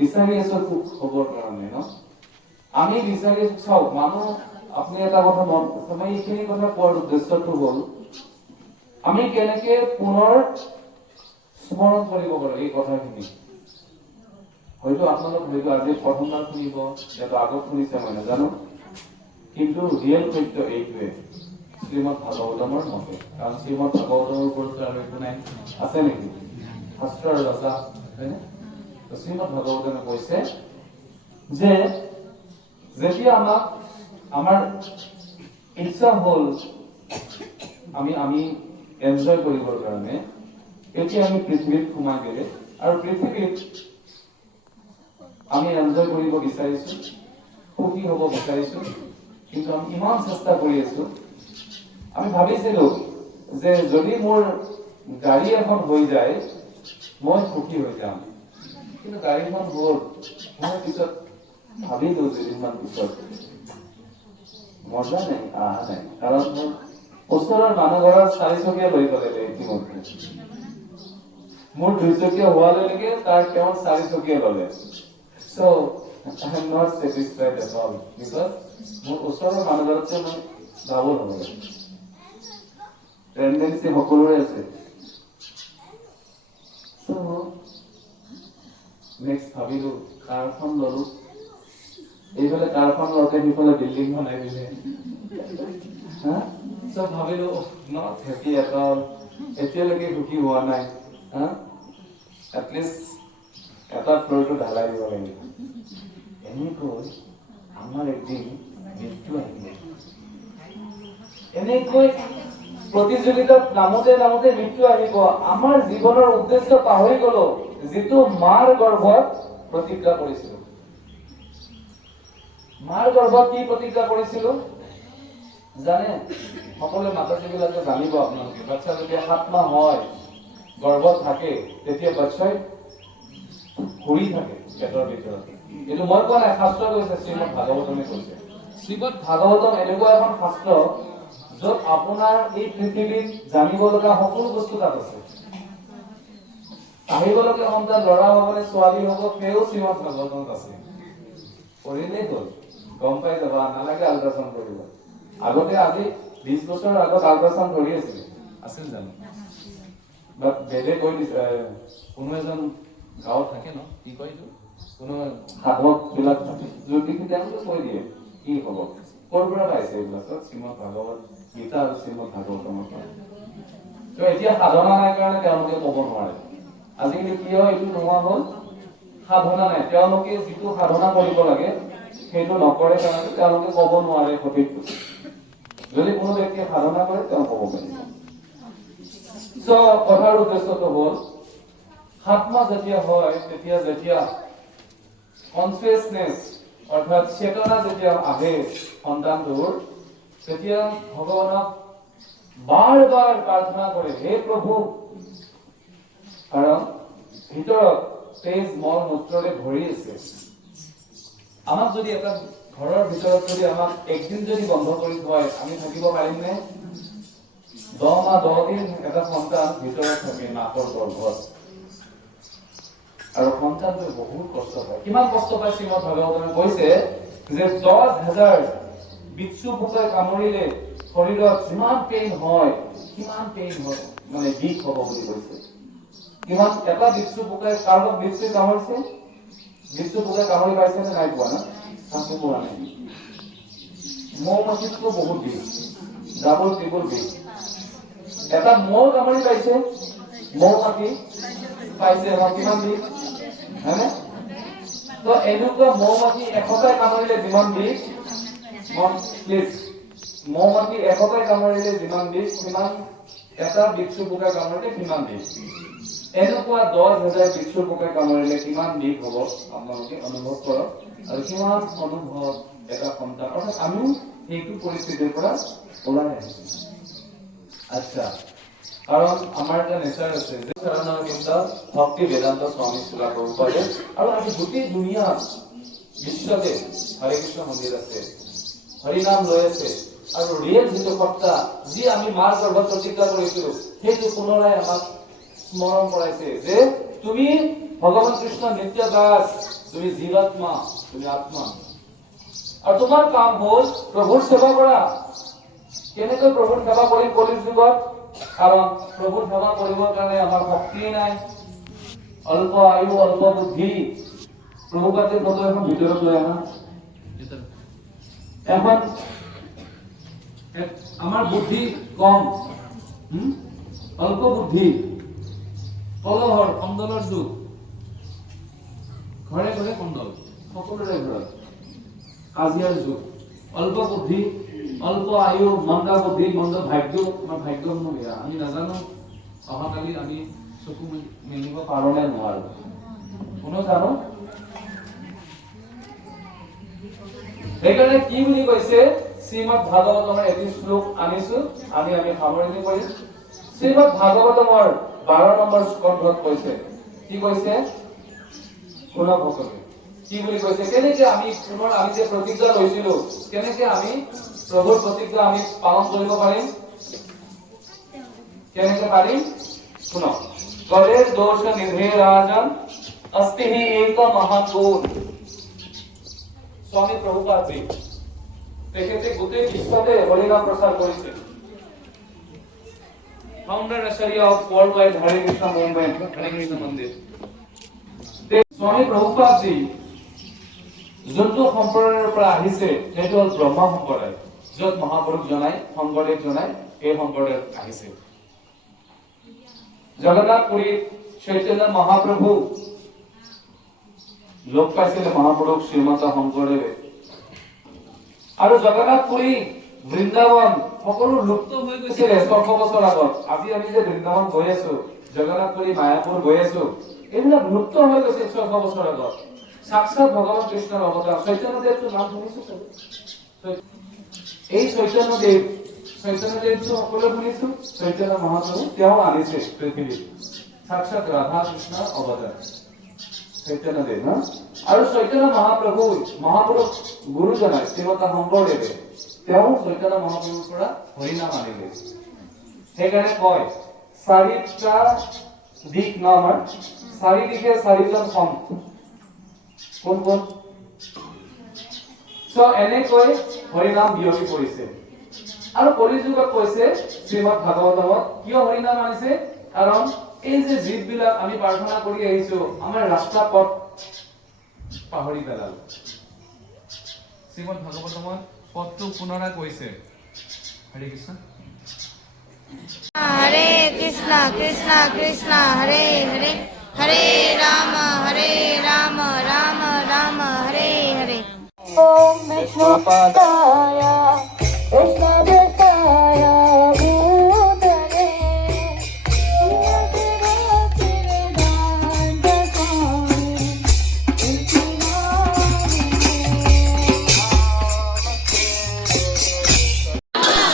বিচাৰি আছো সুখ হবৰ কাৰণে ন আমি বিচাৰি আছো চাওক মানুহ আপুনি এটা কথা মন মই এইখিনি কথা কোৱাৰ উদ্দেশ্যটো হ'ল আমি কেনেকে পুনৰ স্মৰণ কৰিব পাৰো এই কথাখিনি হয়তো আপোনালোক হয়তো আজি প্ৰথমবাৰ শুনিব ইয়াতো আগত শুনিছে মই নাজানো কিন্তু ৰিয়েল সত্য এইটোৱে শ্ৰীমদ ভাগৱতমৰ মতে কাৰণ শ্ৰীমদ ভাগৱতমৰ ওপৰত আৰু একো নাই আছে নেকি শাস্ত্ৰৰ ৰচা হয়নে শ্ৰীমদ ভাগৱতমে কৈছে যে যেতিয়া আমাক আমাৰ ইচ্ছা হ'ল আমি এনজয় কৰিবৰ কাৰণে এতিয়া আমি পৃথিৱীত সোমাই গ'লে আৰু পৃথিৱীত আমি এনজয় কৰিব বিচাৰিছো সুখী হ'ব বিচাৰিছো কিন্তু আমি ইমান চেষ্টা কৰি আছো আমি ভাবিছিলো যে যদি মোৰ গাড়ী এখন হৈ যায় মই সুখী হৈ যাম কিন্তু গাড়ীখন হ'ল মই পিছত ভাবিলো দুদিনমান পিছত মজা নাই আহা নাই কাৰণ মোৰ ওচৰৰ মানুহ ঘৰৰ 4 চকীয়া লৈ গ'লে ইতিমধ্যে মোৰ 2 চকীয়া হোৱালৈকে তাৰ তেওঁ 4 চকীয়া ল'লে so I am not satisfied at all because মোৰ ওচৰৰ মানুহ ঘৰতছে মই ডাবল হ'ব টেন্ডেন্সি সকলোৰে আছে so নেক্সট ভাবিলো কাৰখন ল'লো এইফালে কাৰখন লওঁতে সিফালে বিল্ডিং বনাই দিলে হা so ভাবিলো not happy at all এতিয়ালৈকে সুখী হোৱা নাই হা at least এটা ফ্ল'ৰটো ঢালাই দিব লাগিব এনেকৈ আমাৰ একদিন মৃত্যু আহিব এনেকৈ প্ৰতিযোগিতাত নামোতে মৃত্যু আহিব আমাৰ জীৱনৰ উদ্দেশ্য পাহৰি গলো যিটো মাৰ গৰ্ভত প্ৰতিজ্ঞা কৰিছিলো মাৰ গৰ্ভত কি প্ৰতিজ্ঞা কৰিছিলো জানে সকলোৱে মাতাজীবিলাকে জানিব আপোনালোকে বাচ্চা যেতিয়া 7 মাহ হয় গৰ্ভত থাকে তেতিয়া বাচ্চাই ঘূৰি থাকে পেটৰ ভিতৰত এইটো মই কোৱা নাই শাস্ত্ৰ কৈছে শ্ৰীমদ ভাগৱতমে কৈছে শ্ৰীমদ ভাগৱতম এনেকুৱা এখন শাস্ত্ৰ য'ত আপোনাৰ এই পৃথিৱীত জানিব লগা সকলো বস্তু তাত আছে আহিব লগা সন্তান ল'ৰা হ'ব নে ছোৱালী হ'ব সেও শ্ৰীমদ ভাগৱতমত আছে পঢ়িলেই হ'ল গম পাই যাবা নালাগে আল্ট্ৰাচাউণ্ড কৰিব আগতে আজি 20 বছৰ আগত আল্ট্ৰাচাউণ্ড ধৰি আছিল জানো বাট বেলেগ কৈ কোনো এজন গাঁৱত থাকে ন কি কয় এইটো কোনো সাধক বিলাক যদি তেওঁলোকে কৈ দিয়ে কি হ'ব ক'ৰ পৰা পাইছে এইবিলাক শ্ৰীমদ ভাগৱত গীতা আৰু শ্ৰীমদ ভাগৱতমৰ পৰা তো এতিয়া সাধনা নাই কাৰণে তেওঁলোকে ক'ব নোৱাৰে আজিকালি কি হয় এইটো নোহোৱা হ'ল সাধনা নাই তেওঁলোকে যিটো সাধনা কৰিব লাগে সেইটো নকৰে কাৰণে তেওঁলোকে ক'ব নোৱাৰে সঠিকটো যদি কোনো ব্যক্তিয়ে সাধনা কৰে তেওঁ ক'ব পাৰিব so কথাৰ উদ্দেশ্যটো হ'ল 7 মাহ যেতিয়া হয় তেতিয়া যেতিয়া কনচিয়াছনেছ অৰ্থাৎ চেতনা যেতিয়া আহে সন্তানটোৰ তেতিয়া ভগৱানক বাৰ বাৰ প্ৰাৰ্থনা কৰে হে প্ৰভু কাৰণ ভিতৰত তেজ মল মূত্ৰৰে ভৰি আছে আমাক যদি এটা ঘৰৰ ভিতৰত যদি আমাক একদিন যদি বন্ধ কৰি থয় আমি থাকিব পাৰিমনে 10 মাহ 10 দিন এটা সন্তান ভিতৰত থাকে মাকৰ গৰ্ভত আৰু সন্তানটোৱে বহুত কষ্ট পায় কিমান কষ্ট পায় শ্ৰীমদ ভাগৱতমে কৈছে যে 10,000 বিচ্ছু পোকে কামুৰিলে শৰীৰত যিমান পেইন হয় মানে বিষ হ'ব বুলি কৈছে কিমান এটা বিচ্ছু পোকে কাৰোবাক বিচ্ছু কামুৰিছে বিচ্ছু পোকে কামুৰি পাইছে নে নাই পোৱা না কাকো পোৱা নাই মৌমাখিতকৈ বহুত বিষ ডাবল ট্ৰিপল বিষ এটা মৌ কামুৰি পাইছে মৌমাখি পাইছে কিমান বিষ হয়নে তো এনেকুৱা মৌমাখি 100টাই কামুৰিলে যিমান বিষ প্লিজ মৌমাখি 100টাই কামুৰিলে যিমান বিষ সিমান এটা বিচ্ছু পোকে কামুৰিলে কিমান বিষ এনেকুৱা 10,000 বিচ্ছু পোকে কামুৰিলে কিমান বিষ হ'ব আপোনালোকে অনুভৱ কৰক আৰু কিমান অনুভৱ এটা সন্তান অৰ্থাৎ আমিও সেইটো পৰিস্থিতিৰ পৰা ওলাই আহিছো আচ্ছা কাৰণ আমাৰ এটা নেচাৰ আছে যে শৰণাগত ভক্তি বেদান্ত স্বামী শিলা প্ৰভুপাদে আৰু আজি গোটেই দুনিয়া বিশ্বতে হৰে কৃষ্ণ মন্দিৰ আছে হৰি নাম লৈ আছে আৰু ৰিয়েল যিটো সত্তা যি আমি মাৰ গৰ্ভত প্ৰতিজ্ঞা কৰিছিলো সেইটো পুনৰাই আমাক স্মৰণ কৰাইছে যে তুমি ভগৱান কৃষ্ণ নিত্য দাস, তুমি জীৱাত্মা, তুমি আত্মা। আৰু তোমাৰ কাম হ'ল প্ৰভুৰ সেৱা কৰা। কেনেকৈ প্ৰভুৰ সেৱা কৰিম কলিৰ যুগত? কাৰণ প্ৰভুৰ সেৱা কৰিবৰ কাৰণে আমাৰ শক্তিয়ে নাই, অল্প আয়ু, অল্প বুদ্ধি। প্ৰভুপাতে ফটো এখন ভিতৰত লৈ আনা। এখন আমাৰ বুদ্ধি কম, অল্প বুদ্ধি, কলহৰ কন্দলৰ যুগ, ঘৰে ঘৰে কন্দল, সকলোৰে ঘৰত কাজিয়াৰ যুগ, অল্প বুদ্ধি, অল্প আয়ু, মন্দা বুদ্ধি, মন্দ ভাগ্য। আমাৰ ভাগ্য বেয়া, আমি নাজানো অহাকালি আমি চকু মেলিব পাৰো নে নোৱাৰো, কোনো জানো। সেইকাৰণে কি বুলি কৈছে, শ্ৰীমদ ভাগৱতমৰ এটি শ্লোক আনিছো, আমি সামৰণি কৰিম। শ্ৰীমদ ভাগৱতমৰ 12 নম্বৰ স্কন্ধত কৈছে, কি কৈছে শুনক সকলোৱে। কি বুলি কৈছে, কেনেকে আমি পুনৰ আমি যে প্ৰতিজ্ঞা লৈছিলো, কেনেকে আমি প্ৰভুৰ প্ৰতিজ্ঞা আমি পালন কৰিব পাৰিম, কেনেকে পাৰিম শুনক। গলেৰ দোষ নিধে ৰাজন অস্তি হি এক মহান গুণ। স্বামী প্ৰভুপাদজী তেখেতে গোটেই বিশ্বতে হৰিনাম প্ৰচাৰ কৰিছিল। ফাউণ্ডাৰ আচাৰ্য of world wide Hare Krishna movement, Hare Krishna মন্দিৰ। স্বামী প্ৰভুপাদজী যোনটো সম্প্ৰদায়ৰ পৰা আহিছে সেইটো হ'ল ব্ৰহ্ম সম্প্ৰদায়, য'ত মহাপুৰুষ জনাই, শংকৰদেৱ জনাই এই সম্প্ৰদায়ত আহিছে। জগন্নাথ পুৰীত চৈতন্য মহাপ্ৰভু লোক পাইছিলে মহাপুৰুষ শ্ৰীমন্ত শংকৰদেৱে। আৰু জগন্নাথ পুৰী, বৃন্দাবন সকলো লুপ্ত হৈ গৈছিলে 600 বছৰ আগত। আজি আমি যে বৃন্দাবন গৈ আছো, জগন্নাথ পুৰী, মায়াপুৰ গৈ আছো, এইবিলাক লুপ্ত হৈ গৈছে 600 বছৰ আগত। সাক্ষাৎ ভগৱান কৃষ্ণৰ অৱতাৰ চৈতন্যদেৱটো নাম শুনিছো। এই চৈতন্যদেৱটো সকলোৱে শুনিছো। চৈতন্য মহাপ্ৰভু তেওঁ আনিছে পৃথিৱীত সাক্ষাৎ ৰাধা কৃষ্ণৰ অৱতাৰ চৈতন্যদেৱ। আৰু চৈতন্য মহাপুৰুষ গুৰুজনাই শ্ৰীমন্ত শংকৰদেৱে তেওঁ চৈতন্য মহাপ্ৰভুৰ পৰা হৰিনাম আনিলে। সেইকাৰণে কয় চাৰিটা দিশ ন, আমাৰ চাৰিদিশে চাৰিজন সন্ত। কোন কোন? এনেকৈ হৰিনাম বিয়পি পৰিছে। আৰু কলি যুগত কৈছে শ্ৰীমদ ভাগৱতমত কিয় হৰিনাম আনিছে, কাৰণ এই যে জীববিলাক আমি প্ৰাৰ্থনা কৰি আহিছো, আমাৰ ৰাস্তা পথ পাহৰি পেলাল। শ্ৰীমদ ভাগৱতমত পথটো পুনৰাই কৈছে। হৰে কৃষ্ণ হৰে কৃষ্ণ কৃষ্ণ কৃষ্ণ হৰে হৰে, হৰে রাম রাম রাম হরে হরে। ওম বিষ্ণু পাদায় কৃষ্ণ দেশায় ভূতলে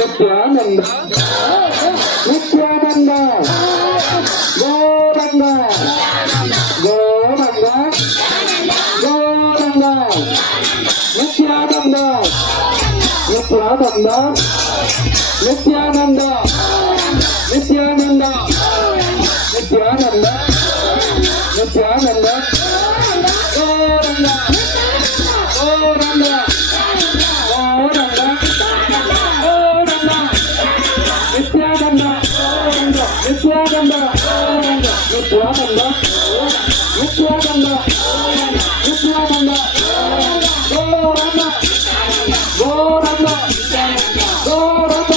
नित्यानंद नित्यानंद गौरंग गौरंग गौरंग नित्यानंद नित्यानंद नित्यानंद नित्यानंद नित्यानंद नित्यानंद गौरंग गौरंग गौरंग नित्यानंद नित्यानंद नित्यानंद नित्यानंद नित्यानंद गौरंग गौरंग गौरंग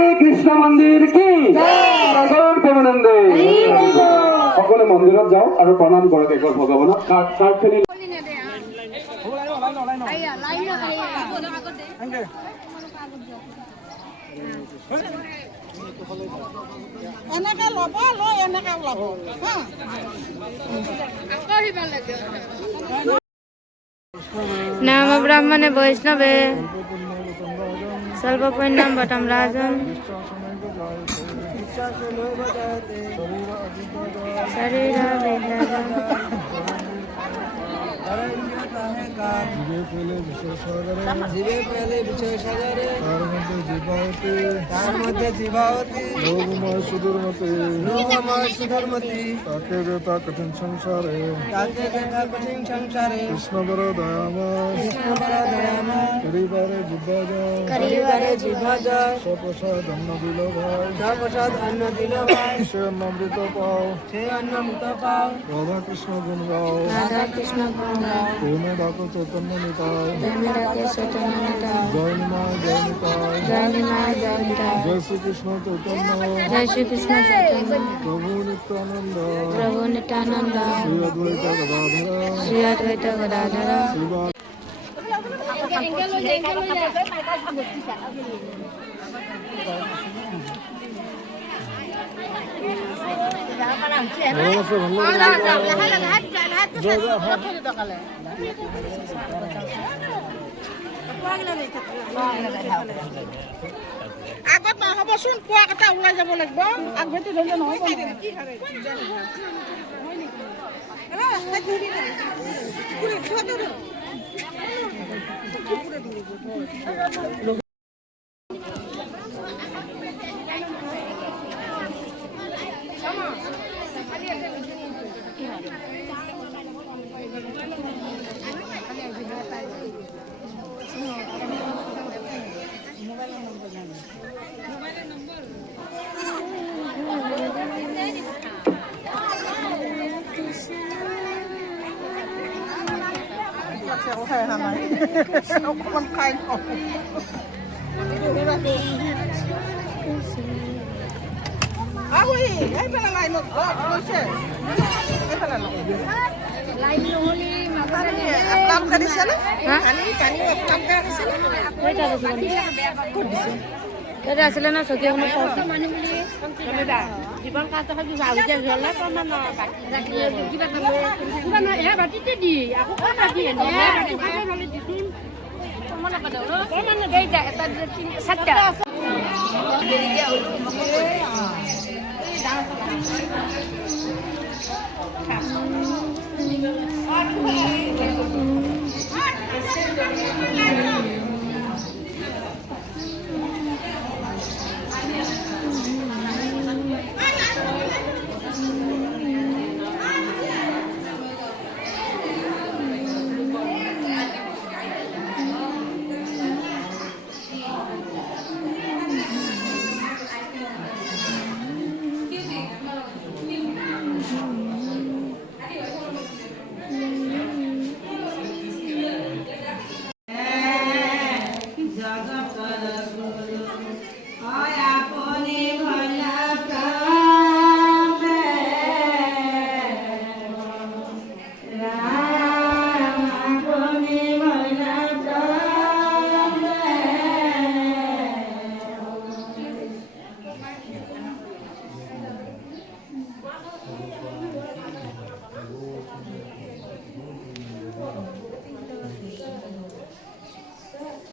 হরে কৃষ্ণ মন্দিৰ কি সাগৰ প্ৰেমানন্দে সকলে মন্দিৰত যাওঁ আৰু প্ৰণাম কৰক একবাৰ ভগৱানক কাৰ্ড খেলি এনেকে ল'ব লৈ এনেকে ওলাব হা नाम ब्राह्मणे वैष्णवे स्वल्प पुण्यम बटम राजन शरीर जीवे पहले विषय सागरे तार मध्य जीवावती लोकमय सुधर्मति ताके देता कठिन संसारे कृष्ण बर दयामय करीबारे जिह्वा जाय सप्रसाद अन्न दिल भाई से अमृत पाओ राधा कृष्ण गुण गाओ प्रेमे डाको चैतन्य निताय जय निमाय जय निताय जय श्री कृष्ण चैतन्य जय श्री कृष्ण प्रभु नित्यानंद श्री अद्वैत गदाधर श्री अद्वैत गदाधर আগত নহ'বচোন পুৱা কথা ওলাই যাব লাগিব আগভেটি ধৰিলে নহ'ব অকণমান খাই আহুই এইফালে লাইনত গৈছে এইফালে এপ্লাম কৰিছেনে পানী এপ্লাম কৰিছেনে এটা আছিলে না চকী এখন জীৱন কাৰ্ড বাতিতে দি আকৌ বাতি এটা